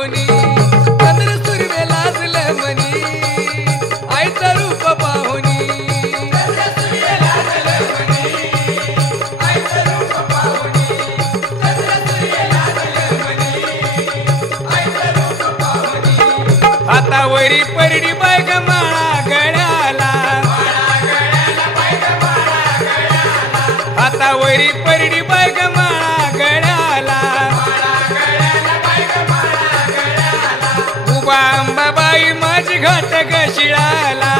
पाहुनी चंद्र सुर्वे लाजलं मनी आईचं रूप पाहुनी हातावरी परडी बायग माळा गळ्याला हातावरी परडी बायग माळा गळ्याला उभा अंबाबाई माझी घाट गशिळाला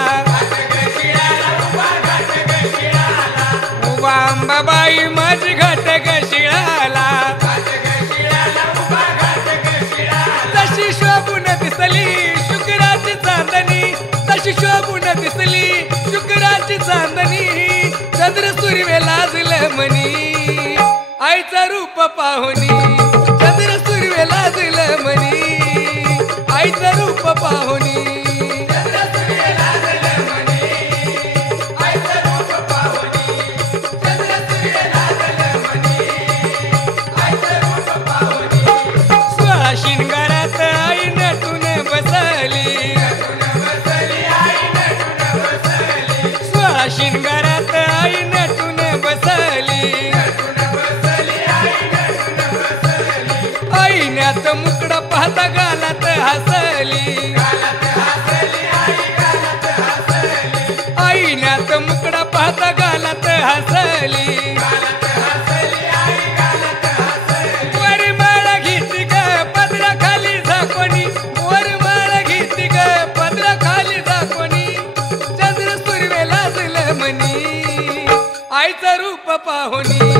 उभा अंबाबाई माझी घाट गशिळाला तशी शोभून दिसली शुक्राची चांदणी तशी शोभून दिसली शुक्राची चांदणी चंद्र सुर्वे लाजलं मनी आईचं रूप पाहुनी चंद्र सुर्वे लाजलं मनी आईचं रूप पाहुनी सोळा शिंगारात आई नटून बसली सोळा शिंगारात आई नटून बसली आईन्यात मुकडा पाहता गालात हसली आईन्यात मुकडा पाहता गालात हसली वर माळा घेतली ग पदरा खाली झाकोनी वर माळा घेतली ग पदरा खाली झाकोनी चंद्र सुर्वे लाजलं मनी आईचं रूप पाहुनी